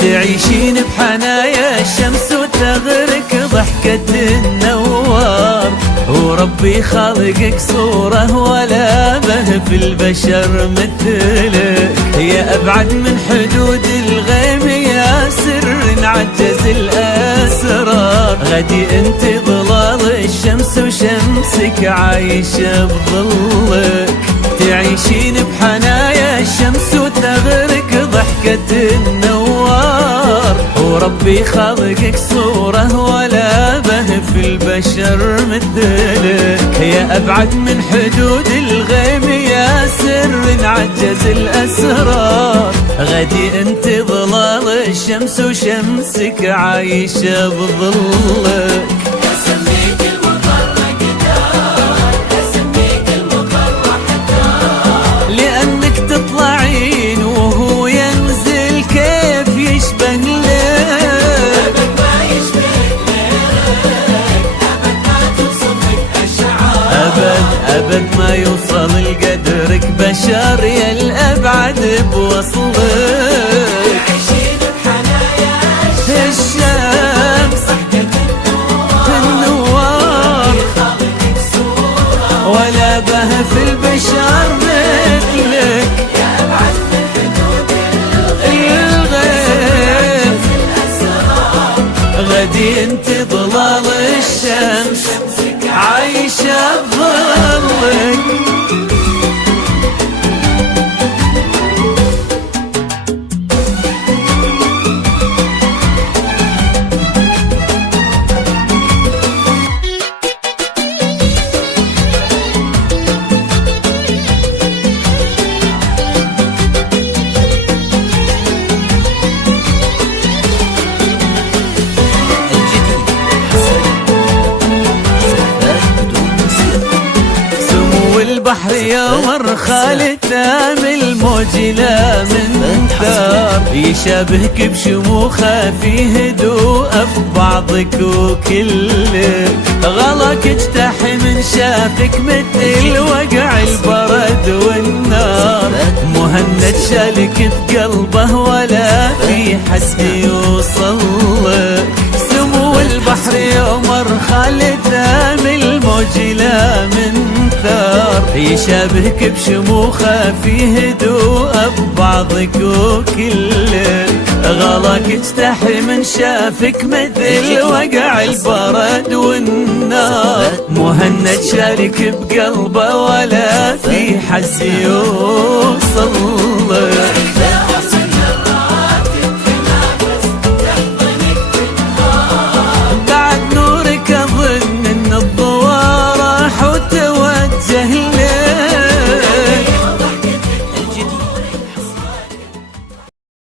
تعيشين بحنايا الشمس وتغرك ضحكة النوار، وربي خالقك صورة ولا به في البشر مثلك، يا أبعد من حدود الغيم يا سر عجز الأسرار، غدي انت ظلال الشمس وشمسك عايشة بظلك. تعيشين بحنايا الشمس وتغرك ضحكة النوار، وربي خالقك صورة ولا به في البشر مثلك، يا أبعد من حدود الغيم يا سر عجز الأسرار، غدي انت ظلال الشمس وشمسك عايشة بظلك. تطلعين وهو ينزل كيف يشبه لك، أبد ما يشبهك غيرك، أبد ما توصفك أشعار، أبد ما يوصل لقدرك بشر يا الأبعد بوصلك. تعيشين بحنايا الشمس النوار، خالقك صورة ولا به في البشر مثلك، غدي انت ظلال الشمس عايشة بظلك. البحر يمر خالته من الموج لا من ثار، يشابهك بشموخه في هدوء في بعضك وكلك، غلاك اجتاحي من شافك مثل وقع البرد والنار، مهند شالك بقلبه ولا في حد يوصلك، سمو البحر يمر خالته من الموج لا من ثار، يشابهك بشموخه في هدوء ببعضك وكلك، غلاك اجتاحي من شافك مثل وقع البرد والنار، مهند شارك بقلبه ولا في حد يوصل